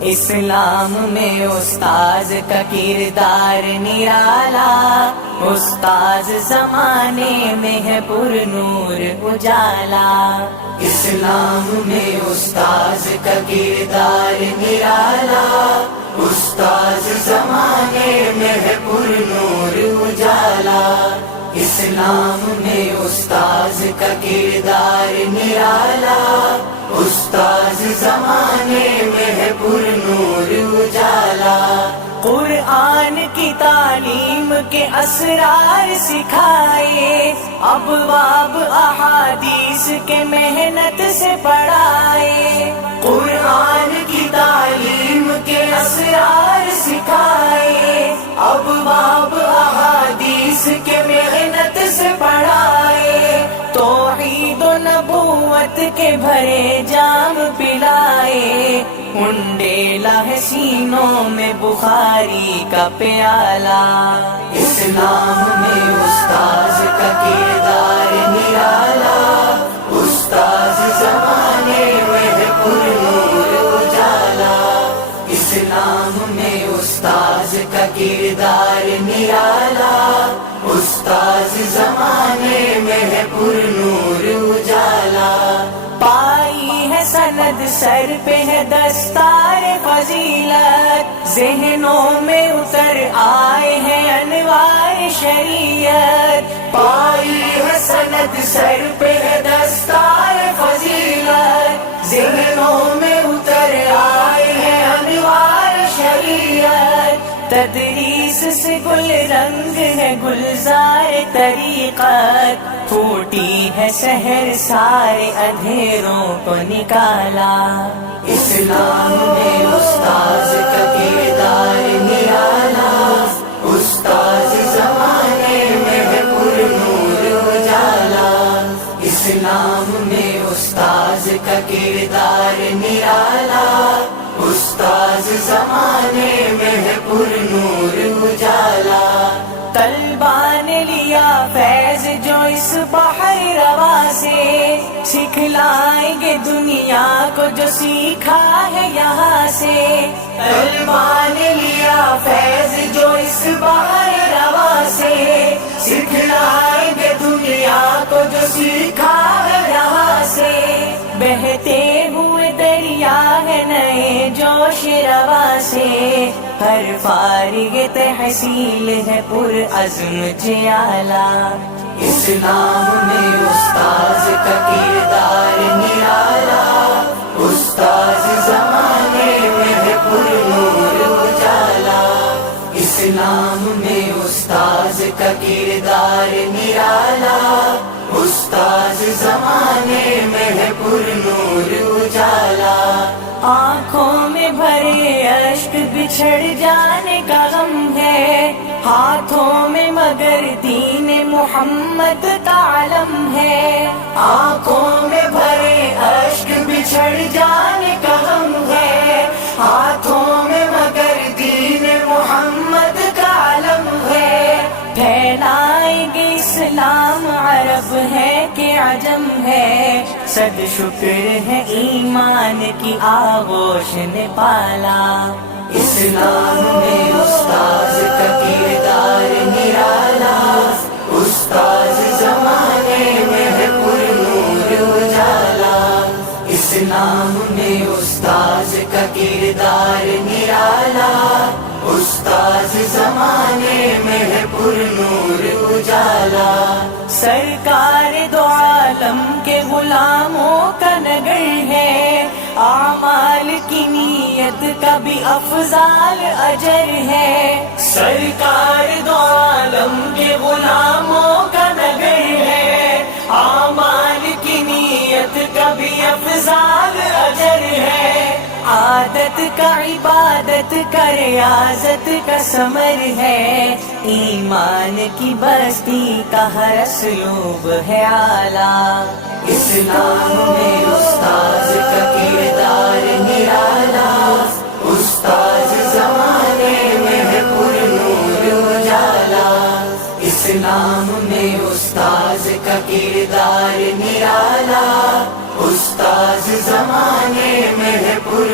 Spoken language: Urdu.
اسلام میں استاذ کا کردار نرالا، استاذ زمانے میں ہے پر نور اجالا۔ اسلام میں استاذ کا کردار نرالا، استاذ زمانے میں ہے پر نور اجالا۔ اسلام میں استاذ کا کردار نرالا، استاذ زمانے میں ہے پر نور اجالا۔ قرآن کی تعلیم کے اسرار سکھائے، ابواب احادیث کے محنت سے پڑھائے۔ قرآن کی تعلیم کے اسرار سکھائے، ابواب احادیث کے محنت سے پڑھائے۔ توحید و نبوت کے بھرے جام پلائے، انڈیلا ہے سینوں میں بخاری کا پیالہ۔ اسلام میں استاذ کا کردار نرالا، استاذ زمانے میں ہے پر نور اجالا۔ اسلام میں استاذ کا کردار نرالا، استاذ زمانے میں ہے پر نور اجالا۔ پائی ہے سند سر پہ ہے دستار فضیلت، ذہنوں میں اتر آئے ہیں انوار شریعت۔ پائی ہے سند سر پہ ہے دستار فضیلت، ذہنوں میں اتر آئے ہیں انوار شریعت۔ تدریس سے گل رنگ ہے گلزار طریقت، پھوٹی ہے شہر سارے اندھیروں کو نکالا۔ اسلام میں استاذ کا کردار نرالا، استاذ زمانے میں ہے پر نور اجالا۔ اسلام میں استاذ کا کردار نرالا، استاذ زمانے میں ہے پر نور اجالا۔ طلبا نے لیا فیض جو اس بحر رواں سے، سکھلائیں گے دنیا کو جو سیکھا ہے یہاں سے۔ طلبا نے لیا فیض جو اس بحر رواں سے، سکھلائیں گے دنیا کو جو سیکھا ہے یہاں سے۔ بہتے ہوئے دریا ہے نئے جوش رواں سے، ہر فارغ تحصیل ہے پر عزم جیالا۔ اسلام میں استاذ کا کردار نرالا، استاذ زمانے میں ہے پر نور اجالا۔ اسلام میں استاذ کا کردار نرالا، استاذ زمانے میں ہے پر نور اجالا۔ آنکھوں میں بھرے اشک بچھڑ جانے کا غم ہے، ہاتھوں میں مگر دین محمد کا علم ہے۔ آنکھوں میں بھرے اشک بچھڑ جانے کا غم ہے، ہاتھوں میں مگر دین محمد کا علم ہے۔ پھیلائیں گے اسلام عرب ہے کہ عجم ہے، صد شکر ہے ایمان کی آغوش نے پالا۔ اسلام میں استاذ کا کردار نرالا، استاذ زمانے میں ہے پر نور اجالا۔ اسلام میں استاذ کا کردار نرالا، استاذ زمانے میں ہے پر نور اجالا۔ سرکار دو عالم کے غلاموں کا نگر ہے، اعمال کی نیت کا بھی افضال اجر ہے۔ سرکار دو عالم کے غلاموں کا نگر ہے، اعمال کی نیت کا بھی افضال اجر ہے۔ عادت کا عبادت کا ریاضت کا ثمر ہے، ایمان کی بستی کا ہر اسلوب ہے اعلیٰ۔ اسلام میں استاذ کا کردار نرالا، استاذ زمانے میں ہے پر نور اجالا۔ اسلام میں استاذ کا کردار نرالا، پر